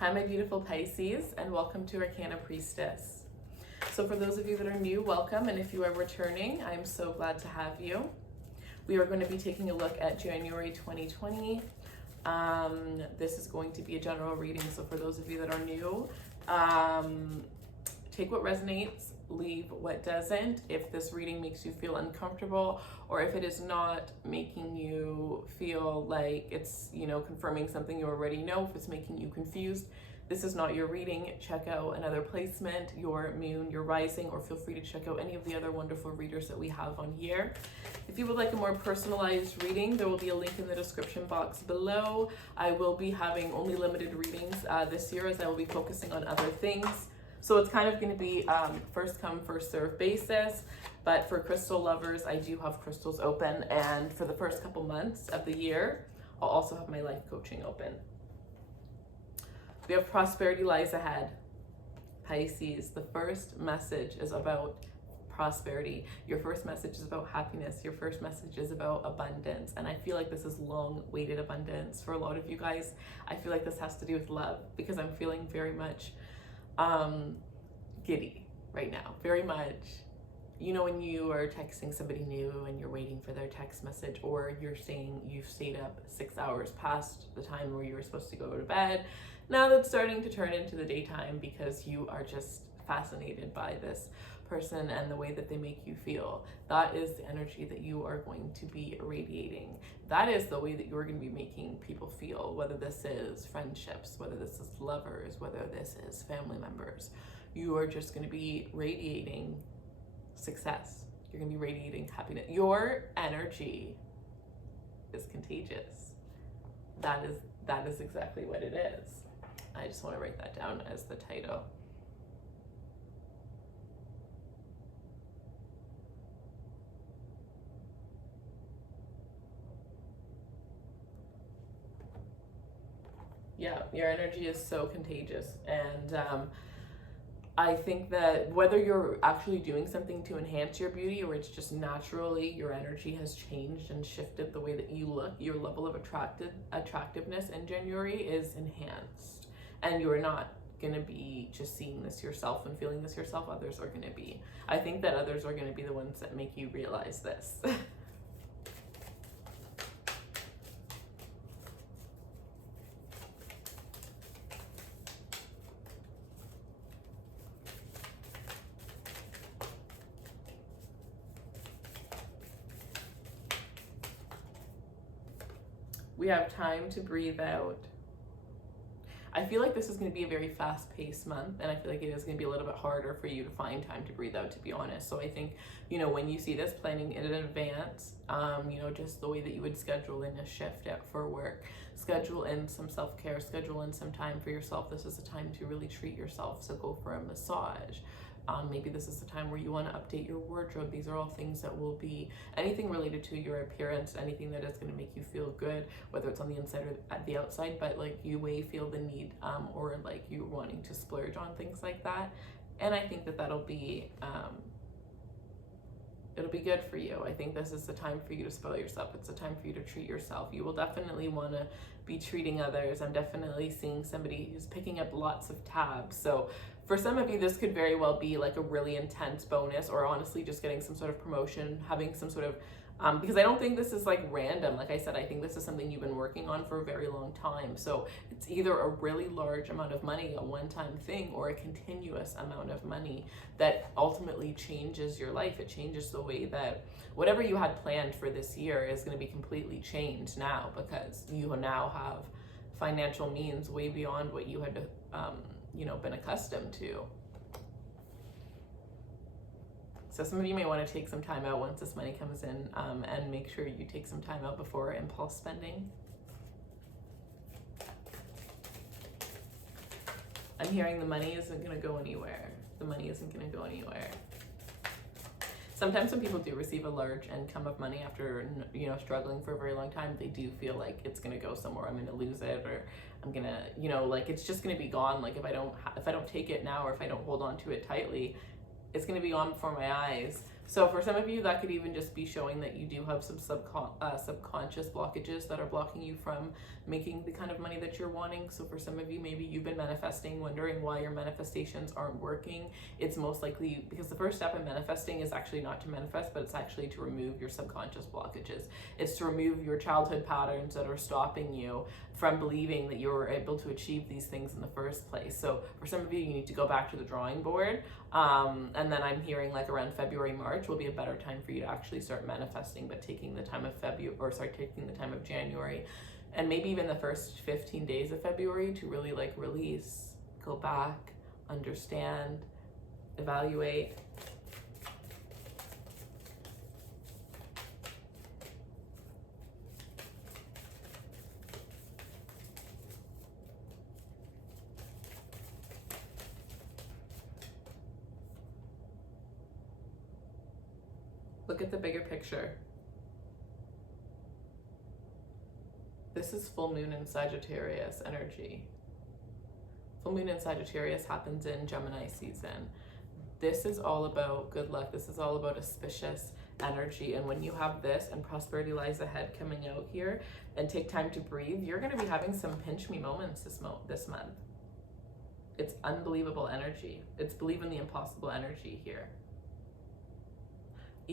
Hi, my beautiful Pisces, and welcome to Arcana Priestess. So for those of you that are new, welcome, and if you are returning, I'm so glad to have you. We are going to be taking a look at January 2020. This is going to be a general reading, so for those of you that are new, take what resonates, leave what doesn't. If this reading makes you feel uncomfortable, or if it is not making you feel like it's, confirming something you already know, if it's making you confused, this is not your reading. Check out another placement, your moon, your rising, or feel free to check out any of the other wonderful readers that we have on here. If you would like a more personalized reading, there will be a link in the description box below. I will be having only limited readings this year, as I will be focusing on other things. So it's kind of going to be first come, first serve basis. But for crystal lovers, I do have crystals open. And for the first couple months of the year, I'll also have my life coaching open. We have prosperity lies ahead. Pisces, the first message is about prosperity. Your first message is about happiness. Your first message is about abundance. And I feel like this is long-awaited abundance for a lot of you guys. I feel like this has to do with love, because I'm feeling very much giddy right now, very much. When you are texting somebody new and you're waiting for their text message, or you're saying you've stayed up 6 hours past the time where you were supposed to go to bed. Now that's starting to turn into the daytime because you are just fascinated by this person and the way that they make you feel. That is the energy that you are going to be radiating. That is the way that you're going to be making people feel, whether this is friendships, whether this is lovers, whether this is family members. You are just going to be radiating success. You're going to be radiating happiness. Your energy is contagious. That is exactly what it is. I just want to write that down as the title. Yeah, your energy is so contagious. And I think that whether you're actually doing something to enhance your beauty, or it's just naturally your energy has changed and shifted the way that you look, your level of attractiveness in January is enhanced. And you're not going to be just seeing this yourself and feeling this yourself. Others are going to be. I think that others are going to be the ones that make you realize this. We have time to breathe out. I feel like this is going to be a very fast-paced month, and I feel like it is going to be a little bit harder for you to find time to breathe out, to be honest. So I think, when you see this, planning in advance, just the way that you would schedule in a shift for work, schedule in some self-care, schedule in some time for yourself. This is a time to really treat yourself. So go for a massage. Maybe this is the time where you want to update your wardrobe. These are all things that will be anything related to your appearance, anything that is going to make you feel good, whether it's on the inside or at the outside, but like you may feel the need or like you wanting to splurge on things like that. And I think that that'll be it'll be good for you. I think this is the time for you to spoil yourself. It's a time for you to treat yourself. You will definitely want to be treating others. I'm definitely seeing somebody who's picking up lots of tabs. So for some of you, this could very well be like a really intense bonus, or honestly just getting some sort of promotion, having some sort of because I don't think this is like random. Like I said, I think this is something you've been working on for a very long time. So it's either a really large amount of money, a one-time thing, or a continuous amount of money that ultimately changes your life. It changes the way that whatever you had planned for this year is going to be completely changed now, because you now have financial means way beyond what you had been accustomed to. So some of you may want to take some time out once this money comes in, and make sure you take some time out before impulse spending. I'm hearing the money isn't going to go anywhere. The money isn't going to go anywhere. Sometimes when people do receive a large income of money after, struggling for a very long time, they do feel like it's going to go somewhere. I'm going to lose it, or I'm going to, it's just going to be gone. Like if I don't take it now, or if I don't hold on to it tightly, it's going to be gone before my eyes. So for some of you, that could even just be showing that you do have some subconscious blockages that are blocking you from making the kind of money that you're wanting. So for some of you, maybe you've been manifesting, wondering why your manifestations aren't working. It's most likely because the first step in manifesting is actually not to manifest, but it's actually to remove your subconscious blockages. It's to remove your childhood patterns that are stopping you from believing that you were able to achieve these things in the first place. So for some of you, you need to go back to the drawing board. And then I'm hearing like around February, March will be a better time for you to actually start manifesting, but taking the time of taking the time of January and maybe even the first 15 days of February to really like release, go back, understand, evaluate. Look at the bigger picture. This is full moon in Sagittarius energy. Full moon in Sagittarius happens in Gemini season. This is all about good luck. This is all about auspicious energy. And when you have this and prosperity lies ahead coming out here, and take time to breathe, you're going to be having some pinch me moments this month. It's unbelievable energy. It's believe in the impossible energy here.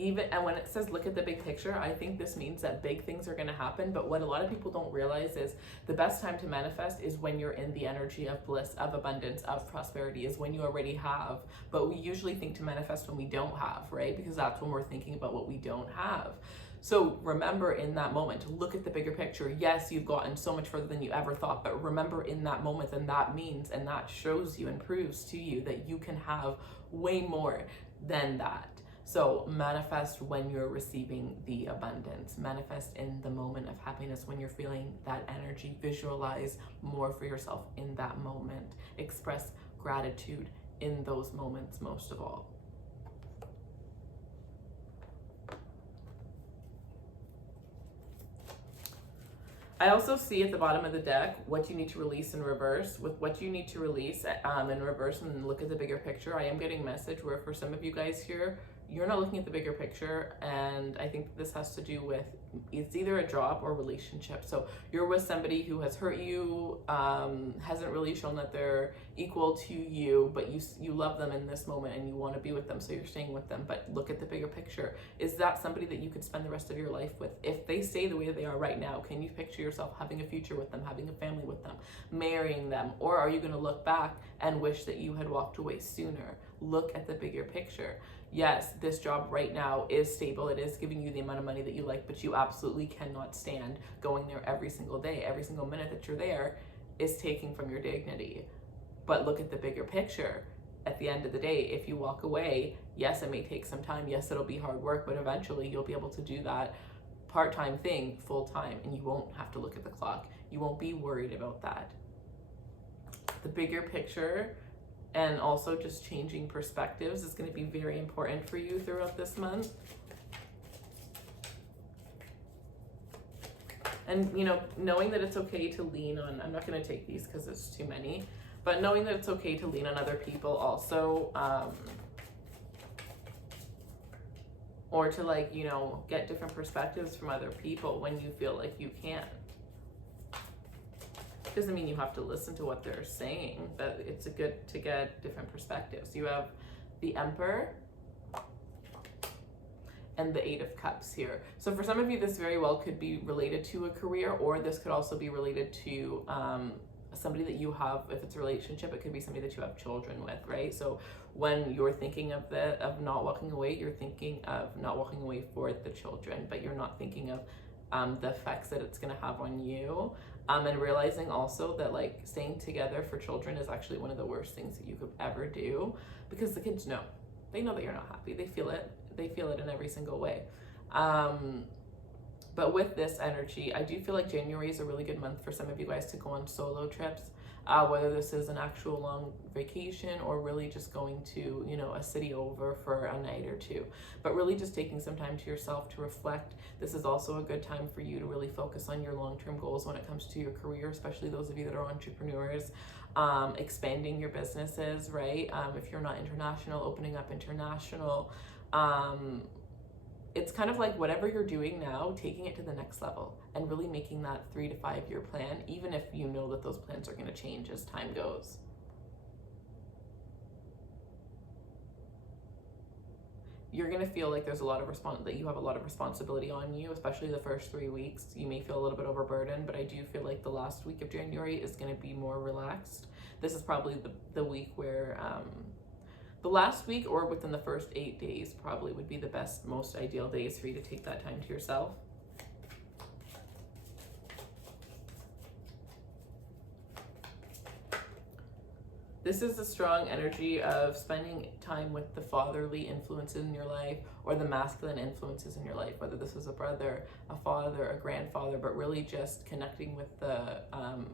And when it says look at the big picture, I think this means that big things are going to happen. But what a lot of people don't realize is the best time to manifest is when you're in the energy of bliss, of abundance, of prosperity, is when you already have. But we usually think to manifest when we don't have, right? Because that's when we're thinking about what we don't have. So remember in that moment to look at the bigger picture. Yes, you've gotten so much further than you ever thought, but remember in that moment, and that means, and that shows you and proves to you that you can have way more than that. So manifest when you're receiving the abundance. Manifest in the moment of happiness when you're feeling that energy. Visualize more for yourself in that moment. Express gratitude in those moments most of all. I also see at the bottom of the deck what you need to release in reverse. With what you need to release in reverse and look at the bigger picture, I am getting a message where for some of you guys here, you're not looking at the bigger picture, and I think this has to do with it's either a job or relationship. So you're with somebody who has hurt you, hasn't really shown that they're equal to you, but you love them in this moment and you want to be with them, so you're staying with them. But look at the bigger picture. Is that somebody that you could spend the rest of your life with? If they stay the way they are right now, can you picture yourself having a future with them, having a family with them, marrying them? Or are you going to look back and wish that you had walked away sooner? Look at the bigger picture. Yes, this job right now is stable. It is giving you the amount of money that you like, but you absolutely cannot stand going there every single day. Every single minute that you're there is taking from your dignity. But look at the bigger picture. At the end of the day, if you walk away, yes, it may take some time. Yes, it'll be hard work, but eventually you'll be able to do that part-time thing full-time, and you won't have to look at the clock. You won't be worried about that. The bigger picture and also just changing perspectives is going to be very important for you throughout this month. And, knowing that it's okay to lean on, I'm not going to take these because it's too many, but knowing that it's okay to lean on other people also, or to get different perspectives from other people when you feel like you can. Doesn't mean you have to listen to what they're saying, but it's good to get different perspectives. You have the Emperor and the Eight of Cups here. So for some of you, this very well could be related to a career, or this could also be related to somebody that you have. If it's a relationship, it could be somebody that you have children with, right? So when you're thinking of not walking away, you're thinking of not walking away for the children, but you're not thinking of the effects that it's going to have on you. And realizing also that staying together for children is actually one of the worst things that you could ever do, because the kids know. They know that you're not happy. They feel it. They feel it in every single way. But with this energy, I do feel like January is a really good month for some of you guys to go on solo trips, whether this is an actual long vacation or really just going to, a city over for a night or two. But really just taking some time to yourself to reflect. This is also a good time for you to really focus on your long-term goals when it comes to your career, especially those of you that are entrepreneurs, expanding your businesses, right? If you're not international, opening up international It's kind of like whatever you're doing now, taking it to the next level and really making that 3 to 5 year plan, even if you know that those plans are going to change as time goes. You're going to feel like there's a lot of that you have a lot of responsibility on you, especially the first 3 weeks. You may feel a little bit overburdened, but I do feel like the last week of January is going to be more relaxed. This is probably the week where, the last week or within the first 8 days probably would be the best, most ideal days for you to take that time to yourself. This is a strong energy of spending time with the fatherly influences in your life or the masculine influences in your life, whether this is a brother, a father, a grandfather, but really just connecting with the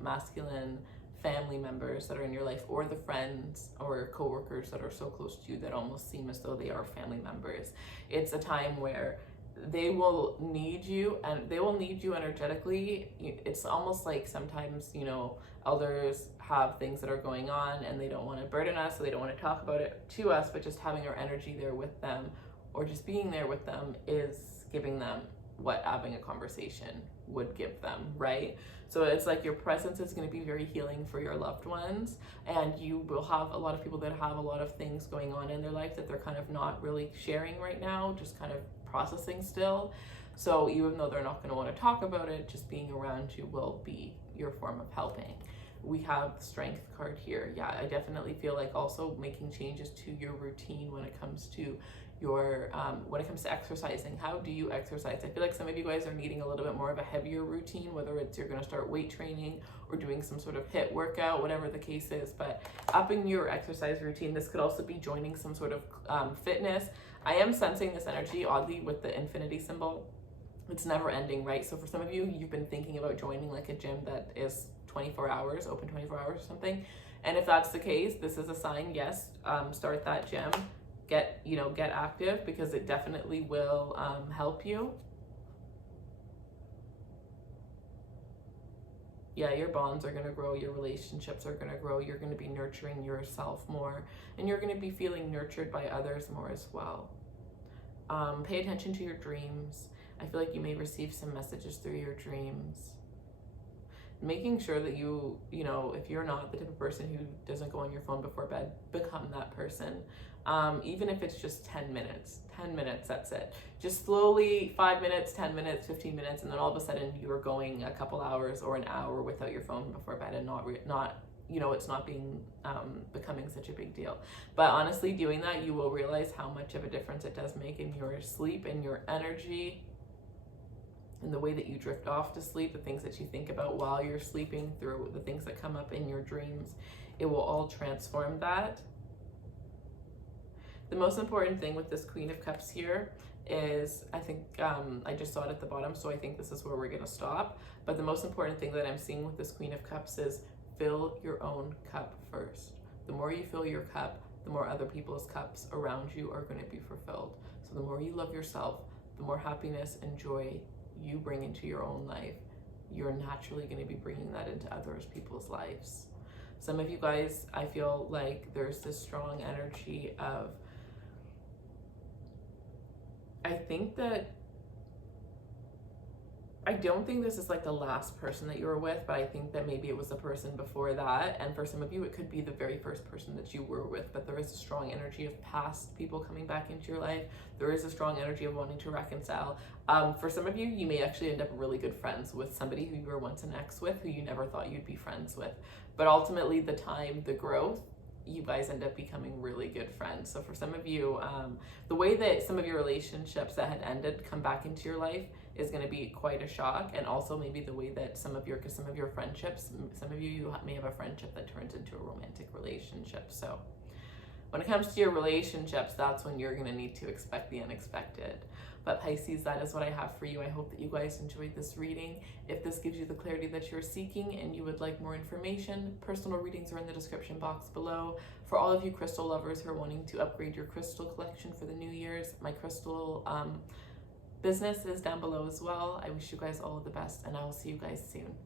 masculine family members that are in your life, or the friends or coworkers that are so close to you that almost seem as though they are family members. It's a time where they will need you, and they will need you energetically. It's almost like sometimes, you know, elders have things that are going on and they don't want to burden us, so they don't want to talk about it to us, but just having our energy there with them or just being there with them is giving them what having a conversation would give them, right? So it's like your presence is going to be very healing for your loved ones, and you will have a lot of people that have a lot of things going on in their life that they're kind of not really sharing right now, just kind of processing still. So even though they're not going to want to talk about it, just being around you will be your form of helping. We have the Strength card here. Yeah, I definitely feel like also making changes to your routine when it comes to your when it comes to exercising. How do you exercise? I feel like some of you guys are needing a little bit more of a heavier routine, whether it's you're going to start weight training or doing some sort of HIIT workout, whatever the case is, but upping your exercise routine. This could also be joining some sort of fitness. I am sensing this energy oddly with the infinity symbol. It's never ending, right? So for some of you, you've been thinking about joining like a gym that is 24 hours, open 24 hours or something. And if that's the case, this is a sign, yes, start that gym. Get active, because it definitely will help you. Yeah, your bonds are going to grow, your relationships are going to grow, you're going to be nurturing yourself more, and you're going to be feeling nurtured by others more as well. Pay attention to your dreams. I feel like you may receive some messages through your dreams. Making sure that you know, if you're not the type of person who doesn't go on your phone before bed, become that person. Even if it's just 10 minutes, that's it. Just slowly, 5 minutes, 10 minutes, 15 minutes, and then all of a sudden you're going a couple hours or an hour without your phone before bed, and not it's not being becoming such a big deal. But honestly, doing that, you will realize how much of a difference it does make in your sleep and your energy, and the way that you drift off to sleep, the things that you think about while you're sleeping, through the things that come up in your dreams. It will all transform that. The most important thing with this Queen of Cups here is, I think, I just saw it at the bottom, so I think this is where we're going to stop. But the most important thing that I'm seeing with this Queen of Cups is fill your own cup first. The more you fill your cup, the more other people's cups around you are going to be fulfilled. So the more you love yourself, the more happiness and joy you bring into your own life, you're naturally going to be bringing that into others people's lives. Some of you guys, I feel like there's this strong energy of, I don't think this is like the last person that you were with, but I think that maybe it was the person before that. And for some of you, it could be the very first person that you were with, but there is a strong energy of past people coming back into your life. There is a strong energy of wanting to reconcile. For some of you, you may actually end up really good friends with somebody who you were once an ex with, who you never thought you'd be friends with. But ultimately, the time, the growth, you guys end up becoming really good friends. So for some of you, the way that some of your relationships that had ended come back into your life is going to be quite a shock. And also maybe the way that some of your friendships, some of you may have a friendship that turns into a romantic relationship. So when it comes to your relationships, that's when you're going to need to expect the unexpected. But Pisces, that is what I have for you. I hope that you guys enjoyed this reading. If this gives you the clarity that you're seeking and you would like more information, personal readings are in the description box below. For all of you crystal lovers who are wanting to upgrade your crystal collection for the New Year's, my crystal business is down below as well. I wish you guys all of the best, and I will see you guys soon.